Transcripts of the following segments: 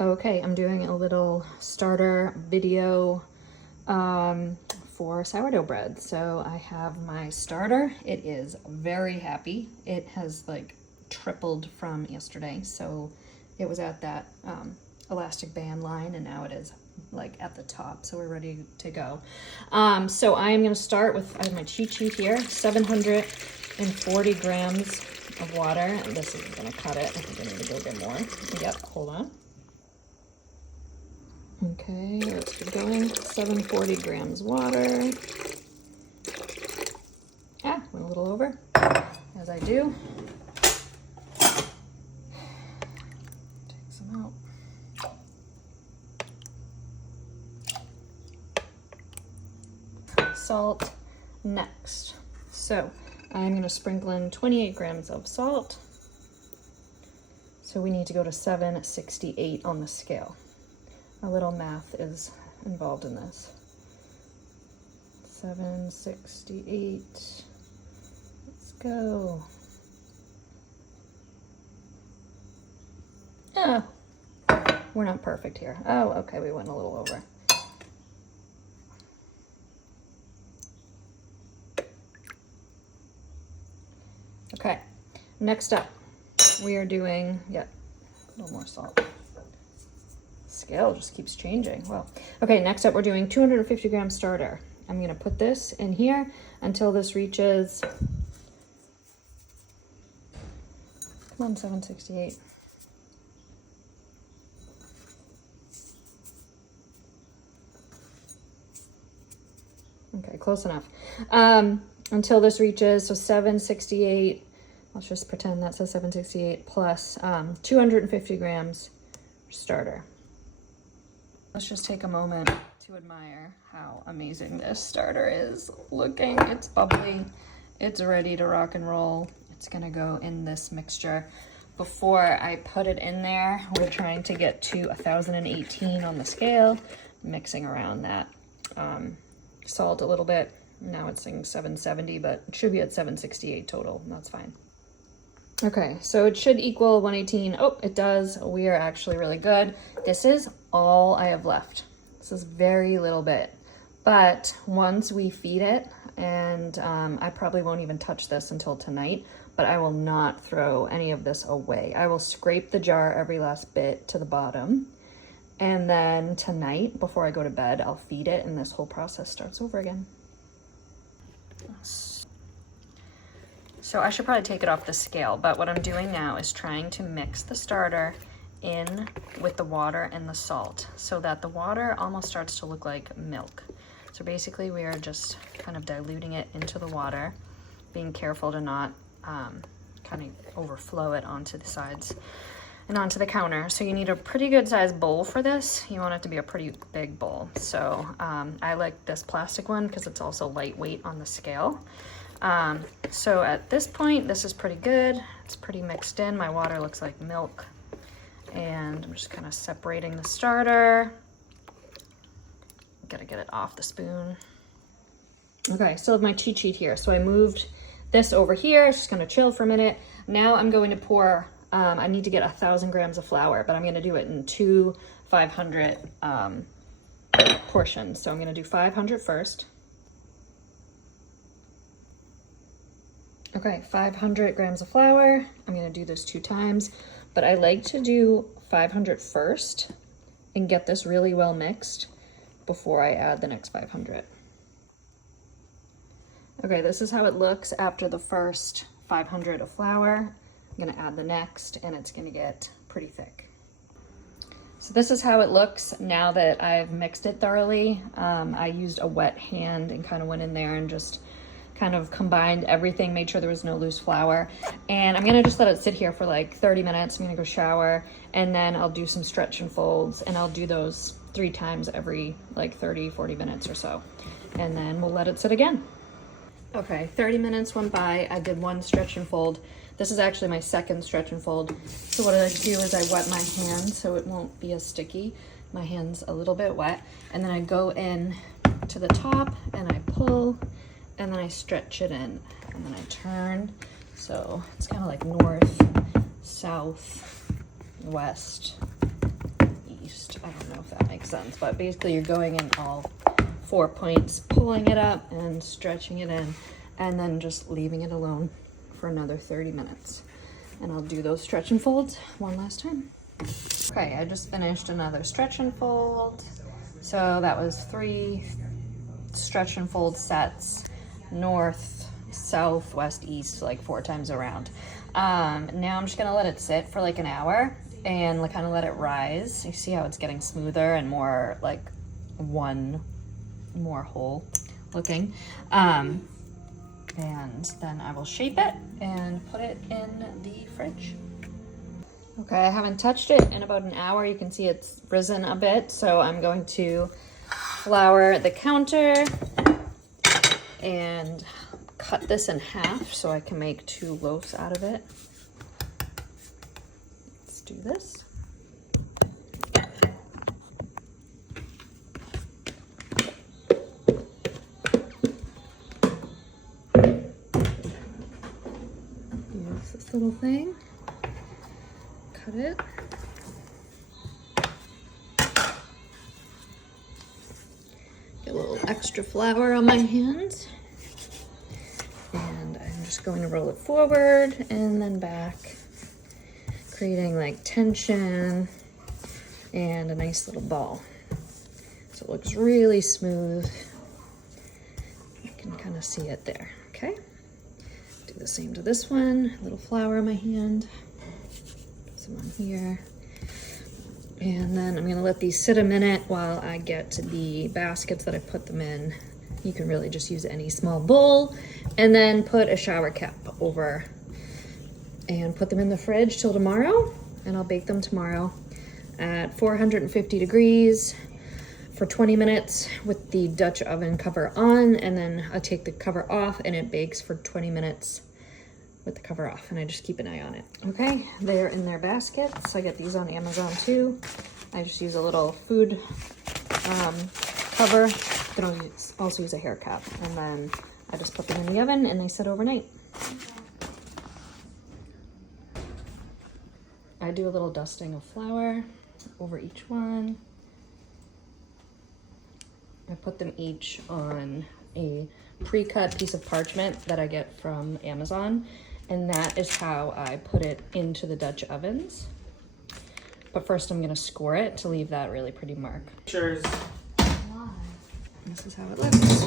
Okay, I'm doing a little starter video for sourdough bread. So I have my starter. It is very happy. It has like tripled from yesterday. So it was at that elastic band line and now it is like at the top. So we're ready to go. So I am gonna start with, I have my cheat sheet here, 740 grams of water. And this is gonna cut it. I think I need to go get more. Yep, hold on. Okay, let's keep going. 740 grams water. Ah, went a little over, as I do. Take some out. Salt next. So I'm gonna sprinkle in 28 grams of salt. So we need to go to 768 on the scale. A little math is involved in this. 768. Let's go. Oh, we're not perfect here. Oh, okay, we went a little over. Okay, next up, we are doing, a little more salt. Scale just keeps changing. Well, okay, next up we're doing 250 gram starter. I'm gonna put this in here until this reaches, come on, 768. Okay, close enough. Until this reaches, so 768, let's just pretend that says 768 plus 250 grams starter. Let's just take a moment to admire how amazing this starter is looking. It's bubbly, it's ready to rock and roll. It's gonna go in this mixture. Before I put it in there, we're trying to get to 1,018 on the scale, mixing around that salt a little bit. Now it's saying 770, but it should be at 768 total, and that's fine. Okay, so it should equal 118. Oh, it does. We are actually really good. This is all I have left. This is very little bit. But once we feed it, and I probably won't even touch this until tonight, but I will not throw any of this away. I will scrape the jar every last bit to the bottom. And then tonight, before I go to bed, I'll feed it, and this whole process starts over again. So I should probably take it off the scale, but what I'm doing now is trying to mix the starter in with the water and the salt so that the water almost starts to look like milk. So basically we are just kind of diluting it into the water, being careful to not kind of overflow it onto the sides and onto the counter. So you need a pretty good sized bowl for this. You want it to be a pretty big bowl. So I like this plastic one because it's also lightweight on the scale. So at this point, this is pretty good. It's pretty mixed in. My water looks like milk. And I'm just kind of separating the starter. Gotta get it off the spoon. Okay, still have my cheat sheet here. So I moved this over here. It's just gonna chill for a minute. Now I'm going to pour, I need to get 1,000 grams of flour, but I'm gonna do it in two 500 portions. So I'm gonna do 500 first. Okay, 500 grams of flour. I'm gonna do this 2 times, but I like to do 500 first and get this really well mixed before I add the next 500. Okay, this is how it looks after the first 500 of flour. I'm gonna add the next and it's gonna get pretty thick. So this is how it looks now that I've mixed it thoroughly. I used a wet hand and kind of went in there and just kind of combined everything, made sure there was no loose flour. And I'm gonna just let it sit here for like 30 minutes. I'm gonna go shower and then I'll do some stretch and folds, and I'll do those 3 times every like 30, 40 minutes or so. And then we'll let it sit again. Okay, 30 minutes went by. I did 1 stretch and fold. This is actually my second stretch and fold. So what I do is I wet my hand so it won't be as sticky. My hand's a little bit wet. And then I go in to the top and I pull, and then I stretch it in, and then I turn. So it's kind of like north, south, west, least. I don't know if that makes sense, but basically you're going in all 4 points, pulling it up and stretching it in, and then just leaving it alone for another 30 minutes. And I'll do those stretch and folds one last time. Okay, I just finished another stretch and fold. So that was 3 stretch and fold sets, north, south, west, east, like 4 times around. Now I'm just gonna let it sit for like an hour and kind of let it rise. You see how it's getting smoother and more like more whole looking. And then I will shape it and put it in the fridge. Okay, I haven't touched it in about an hour. You can see it's risen a bit, so I'm going to flour the counter and cut this in half so I can make 2 loaves out of it. Let's do this. Use this little thing. Cut it. Get a little extra flour on my hands. And I'm just going to roll it forward and then back, creating like tension and a nice little ball. So it looks really smooth. You can kind of see it there, okay? Do the same to this one, a little flour on my hand. Some on here. And then I'm gonna let these sit a minute while I get to the baskets that I put them in. You can really just use any small bowl and then put a shower cap over and put them in the fridge till tomorrow. And I'll bake them tomorrow at 450 degrees for 20 minutes with the Dutch oven cover on, and then I take the cover off and it bakes for 20 minutes with the cover off, and I just keep an eye on it. Okay, they're in their baskets. I get these on Amazon too. I just use a little food cover. You can also use a hair cap, and then I just put them in the oven and they sit overnight. I do a little dusting of flour over each one. I put them each on a pre-cut piece of parchment that I get from Amazon, and that is how I put it into the Dutch ovens. But first I'm gonna score it to leave that really pretty mark. Cheers. This is how it looks.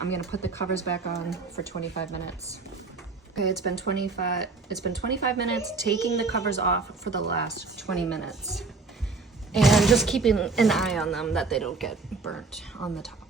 I'm gonna put the covers back on for 25 minutes. Okay, it's been 25 minutes, taking the covers off for the last 20 minutes. And just keeping an eye on them that they don't get burnt on the top.